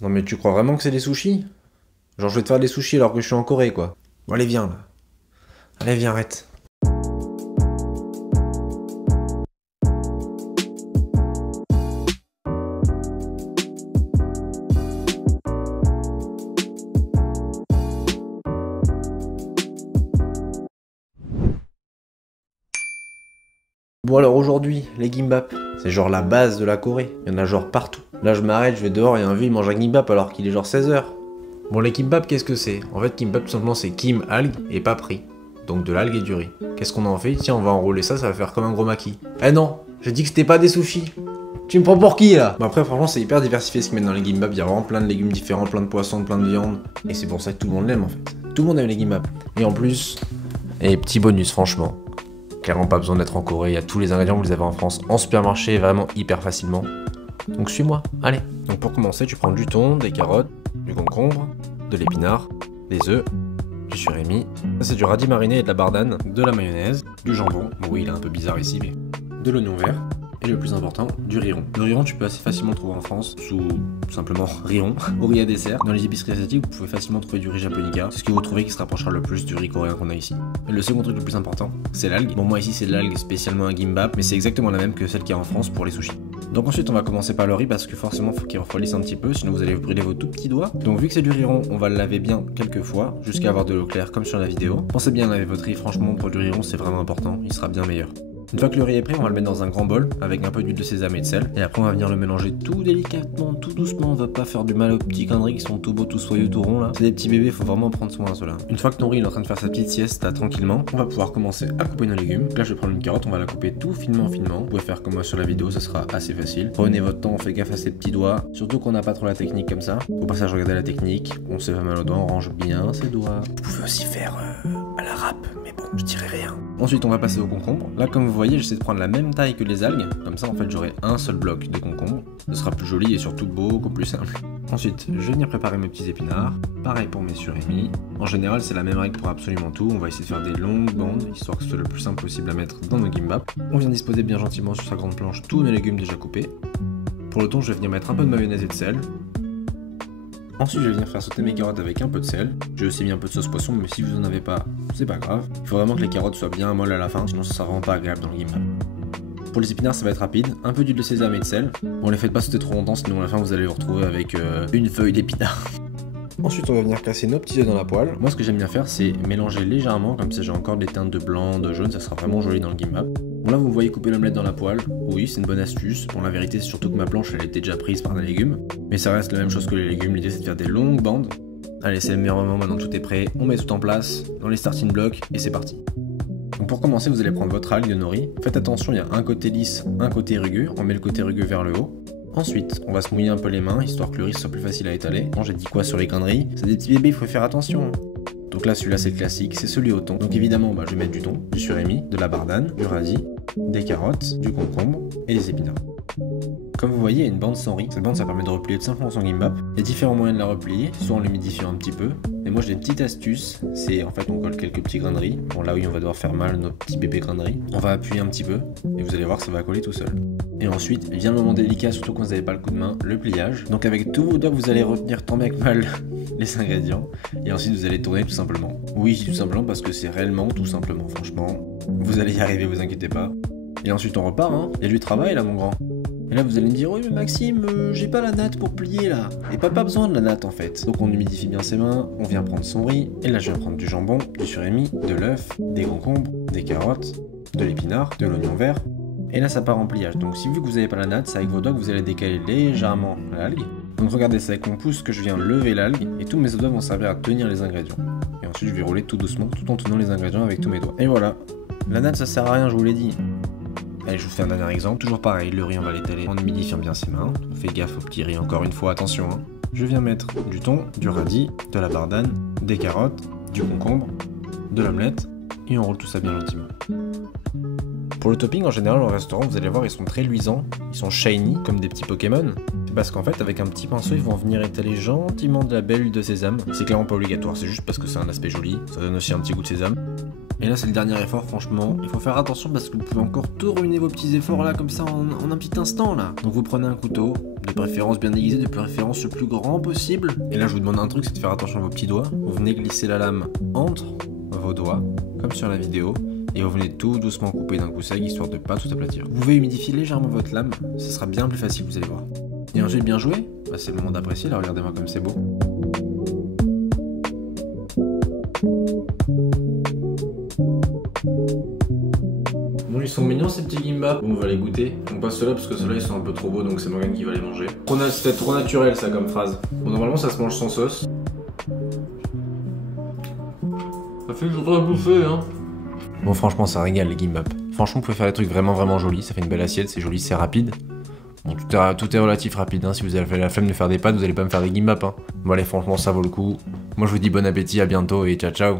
Non mais tu crois vraiment que c'est des sushis? Genre je vais te faire des sushis alors que je suis en Corée quoi. Bon allez viens là. Allez viens arrête. Bon alors aujourd'hui, les gimbap, c'est genre la base de la Corée. Il y en a genre partout. Là je m'arrête, je vais dehors et un vieux il mange un gimbap alors qu'il est genre 16h. Bon les kimbap qu'est-ce que c'est? En fait kimbap tout simplement c'est kim, algue et papri. Donc de l'algue et du riz. Qu'est-ce qu'on en fait? Tiens on va enrouler ça, ça va faire comme un gros maquis. Eh non, j'ai dit que c'était pas des sushis. Tu me prends pour qui là? Bah après franchement c'est hyper diversifié ce qu'ils mettent dans les gimbap, il y a vraiment plein de légumes différents, plein de poissons, plein de viande. Et c'est pour ça que tout le monde l'aime en fait. Tout le monde aime les gimbap. Et en plus, et petit bonus franchement. Clairement pas besoin d'être en Corée, il y a tous les ingrédients, vous les avez en France, en supermarché, vraiment hyper facilement. Donc suis-moi, allez. Donc pour commencer, tu prends du thon, des carottes, du concombre, de l'épinard, des œufs, du surimi, ça c'est du radis mariné et de la bardane, de la mayonnaise, du jambon, bon oui il est un peu bizarre ici mais, de l'oignon vert, et le plus important, du riz rond. Le riz rond tu peux assez facilement le trouver en France, sous tout simplement riz rond, au riz à dessert. Dans les épiceries asiatiques vous pouvez facilement trouver du riz japonica, c'est ce que vous trouvez qui se rapprochera le plus du riz coréen qu'on a ici. Et le second truc le plus important, c'est l'algue. Bon moi ici c'est l'algue spécialement un gimbap, mais c'est exactement la même que celle qu'il y a en France pour les sushis. Donc ensuite on va commencer par le riz parce que forcément faut qu'il refroidisse un petit peu, sinon vous allez vous brûler vos tout petits doigts. Donc vu que c'est du riz rond, on va le laver bien quelques fois, jusqu'à avoir de l'eau claire comme sur la vidéo. Pensez bien à laver votre riz, franchement pour du riz rond c'est vraiment important, il sera bien meilleur. Une fois que le riz est prêt, on va le mettre dans un grand bol avec un peu d'huile de sésame et de sel. Et après on va venir le mélanger tout délicatement, tout doucement. On va pas faire du mal aux petits conneries qui sont tout beaux, tout soyeux, tout ronds là. C'est des petits bébés, faut vraiment prendre soin de ceux-là. Une fois que ton riz est en train de faire sa petite sieste là, tranquillement, on va pouvoir commencer à couper nos légumes. Donc là je vais prendre une carotte, on va la couper tout finement. Vous pouvez faire comme moi sur la vidéo, ça sera assez facile. Prenez votre temps, on fait gaffe à ses petits doigts. Surtout qu'on n'a pas trop la technique comme ça. Au passage regardez la technique, on se fait mal aux doigts, on range bien ses doigts. Vous pouvez aussi faire à la râpe, mais bon, je dirais rien. Ensuite on va passer au concombre. Là comme vous voyez j'essaie de prendre la même taille que les algues, comme ça en fait j'aurai un seul bloc de concombre. Ce sera plus joli et surtout beaucoup plus simple. Ensuite je vais venir préparer mes petits épinards, pareil pour mes surimi. En général c'est la même règle pour absolument tout, on va essayer de faire des longues bandes, histoire que ce soit le plus simple possible à mettre dans nos gimbap. On vient disposer bien gentiment sur sa grande planche tous nos légumes déjà coupés. Pour le thon je vais venir mettre un peu de mayonnaise et de sel. Ensuite je vais venir faire sauter mes carottes avec un peu de sel. J'ai aussi mis un peu de sauce poisson, mais si vous en avez pas, c'est pas grave. Il faut vraiment que les carottes soient bien molles à la fin, sinon ça sera vraiment pas agréable dans le gimbap. Pour les épinards ça va être rapide, un peu d'huile de sésame et de sel. Bon les faites pas sauter trop longtemps, sinon à la fin vous allez vous retrouver avec une feuille d'épinard. Ensuite on va venir casser nos petits œufs dans la poêle. Moi ce que j'aime bien faire c'est mélanger légèrement, comme ça j'ai encore des teintes de blanc, de jaune, ça sera vraiment joli dans le gimbap. Bon là vous me voyez couper l'omelette dans la poêle, oui c'est une bonne astuce, bon la vérité c'est surtout que ma planche elle était déjà prise par des légumes, mais ça reste la même chose que les légumes, l'idée c'est de faire des longues bandes. Allez c'est le meilleur moment, maintenant tout est prêt, on met tout en place, dans les starting blocks et c'est parti. Donc pour commencer vous allez prendre votre algue de nori, faites attention il y a un côté lisse, un côté rugueux, on met le côté rugueux vers le haut. Ensuite, on va se mouiller un peu les mains, histoire que le riz soit plus facile à étaler. Bon, j'ai dit quoi sur les grains de riz? C'est des petits bébés, il faut faire attention. Donc là, celui-là, c'est le classique, c'est celui au thon. Donc évidemment, je vais mettre du thon, du surimi, de la bardane, du radis, des carottes, du concombre et des épinards. Comme vous voyez, il y a une bande sans riz. Cette bande, ça permet de replier tout simplement son gimbap. Il y a différents moyens de la replier, soit en l'humidifiant un petit peu. Mais moi, j'ai une petite astuce, c'est en fait, on colle quelques petits grains de riz. Bon, là oui, on va devoir faire mal nos petits bébés grains de riz. On va appuyer un petit peu, et vous allez voir, ça va coller tout seul. Et ensuite, vient le moment délicat, surtout quand vous n'avez pas le coup de main, le pliage. Donc avec tous vos doigts, vous allez retenir tant bien que mal les ingrédients. Et ensuite, vous allez tourner tout simplement. Oui, je dis tout simplement parce que c'est réellement tout simplement, franchement. Vous allez y arriver, vous inquiétez pas. Et ensuite, on repart, hein. Il y a du travail là, mon grand. Et là, vous allez me dire, oui, mais Maxime, j'ai pas la natte pour plier là. Et pas besoin de la natte en fait. Donc on humidifie bien ses mains, on vient prendre son riz. Et là, je vais prendre du jambon, du surimi, de l'œuf, des concombres, des carottes, de l'épinard, de l'oignon vert. Et là ça part en pliage, donc si vu que vous n'avez pas la natte, c'est avec vos doigts que vous allez décaler légèrement l'algue. Donc regardez, c'est avec mon pouce que je viens lever l'algue, et tous mes doigts vont servir à tenir les ingrédients. Et ensuite je vais rouler tout doucement, tout en tenant les ingrédients avec tous mes doigts. Et voilà, la natte ça sert à rien, je vous l'ai dit. Allez, je vous fais un dernier exemple, toujours pareil, le riz on va l'étaler en humidifiant bien ses mains. On fait gaffe au petit riz, encore une fois, attention. Hein. Je viens mettre du thon, du radis, de la bardane, des carottes, du concombre, de l'omelette, et on roule tout ça bien gentiment. Pour le topping, en général, au restaurant, vous allez voir, ils sont très luisants, ils sont shiny, comme des petits Pokémon. C'est parce qu'en fait, avec un petit pinceau, ils vont venir étaler gentiment de la belle huile de sésame. C'est clairement pas obligatoire, c'est juste parce que c'est un aspect joli, ça donne aussi un petit goût de sésame. Et là c'est le dernier effort, franchement, il faut faire attention parce que vous pouvez encore tout ruiner vos petits efforts là comme ça en un petit instant là. Donc vous prenez un couteau, de préférence bien aiguisé, de préférence le plus grand possible. Et là je vous demande un truc, c'est de faire attention à vos petits doigts. Vous venez glisser la lame entre vos doigts, comme sur la vidéo, et vous venez tout doucement couper d'un coup sec histoire de pas tout aplatir. Vous pouvez humidifier légèrement votre lame, ce sera bien plus facile, vous allez voir. Et un jet bien joué, bah, c'est le moment d'apprécier, là regardez-moi comme c'est beau. Bon, ils sont mignons ces petits Gimbap. Bon, on va les goûter. On passe ceux-là parce que ceux-là ils sont un peu trop beaux donc c'est Morgane qui va les manger. C'était trop naturel ça comme phrase. Bon, normalement ça se mange sans sauce. Ça fait toujours à bouffer hein. Bon, franchement ça régale les Gimbap. Franchement vous pouvez faire des trucs vraiment jolis. Ça fait une belle assiette, c'est joli, c'est rapide. Bon, tout est relatif rapide hein. Si vous avez la flemme de faire des pâtes, vous allez pas me faire des Gimbap hein. Bon allez, franchement ça vaut le coup. Moi je vous dis bon appétit, à bientôt et ciao ciao.